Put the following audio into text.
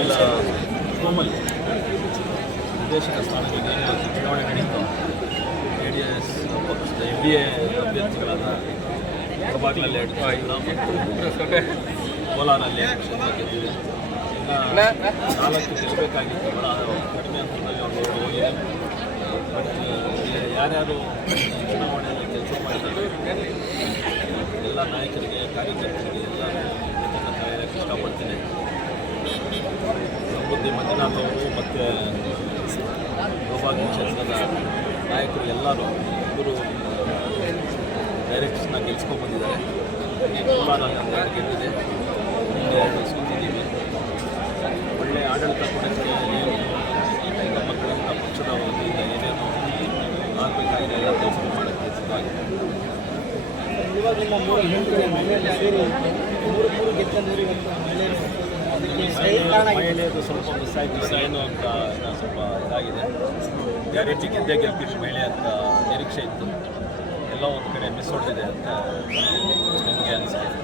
ಕೋಮಲ್ ನಿರ್ದೇಶಕ ಸ್ಥಾನಗಳಿಗೆ ಚುನಾವಣೆ ನಡೆಯಿತು ಜೆ ಡಿ ಎಸ್ ಪಕ್ಷದ ಎನ್ ಡಿ ಎ ಅಭ್ಯರ್ಥಿಗಳಾದ ಪ್ರಭಾಗ್ಲಲ್ಲಿ ಕೋಲಾರಲ್ಲಿ ಗೆದ್ದಿದೆ ಇನ್ನು ನಾಲ್ಕು ಗೆಲ್ಲಬೇಕಾಗಿತ್ತು ಬಹಳ ಕಡಿಮೆ ಹಂತದಲ್ಲಿ ಓಟ್ ಹೋಗಿದೆ. ಬಟ್ ಯಾರ್ಯಾರು ಚುನಾವಣೆಯಲ್ಲಿ ಕೆಲಸ ಮಾಡಿದ್ದಾರೆ, ಎಲ್ಲ ನಾಯಕರಿಗೆ, ಕಾರ್ಯಕರ್ತರಿಗೆ ಸಮೃದ್ಧಿ ಮಂಜುನಾಥ್ ಅವರು ಮತ್ತು ಗೋಪಾಲ ಕ್ಷೇತ್ರದ ನಾಯಕರು ಎಲ್ಲರೂ ಇಬ್ಬರು ಡೈರೆಕ್ಷನ್ನ ಗೆಲ್ಸ್ಕೊಂಡ್ಬಂದಿದ್ದಾರೆ ಗೆದ್ದಿದೆ? ಮುಂದೆ ಎರಡು ಸೋತಿದ್ದೀವಿ ಒಳ್ಳೆಯ ಆಡಳಿತ ಕೊಡೋಕ್ಕೆ ನಮ್ಮ ಕಡೆಯಿಂದ ಪಕ್ಷದ ವತಿಯಿಂದ ಏನೇನು ಆಗಬೇಕಾಗಿದೆ ಎಲ್ಲ ಕೆಲಸ ಮಾಡೋಕ್ಕೆ ಸಿದ್ಧವಾಗಿದೆ ಇವಾಗ ನಿಮ್ಮ ಮೂರು ಹೆಂಡತಿ ಮನೆಯಲ್ಲಿ ಸೇರಿ ಮೂರು ಮೂರು ಗೆದ್ದಲು ಇವತ್ತು ಮಹಿಳೆಯರು ಮಹಿಳೆಯದು ಸ್ವಲ್ಪ ಮಿಸ್ ಆಯಿತು ಏನು ಅಂತ ಸ್ವಲ್ಪ ಇದಾಗಿದೆ. ಗ್ಯಾರಂಟಿ ಗೆದ್ದೇ ಗೆಲ್ತೀವಿ ಮಹಿಳೆ ಅಂತ ನಿರೀಕ್ಷೆ ಇತ್ತು. ಎಲ್ಲ ಒಂದು ಕಡೆ ಮಿಸ್ ಹೊಡೆದಿದೆ ಅಂತ ನಮಗೆ ಅನಿಸ್ತಾ ಇದೆ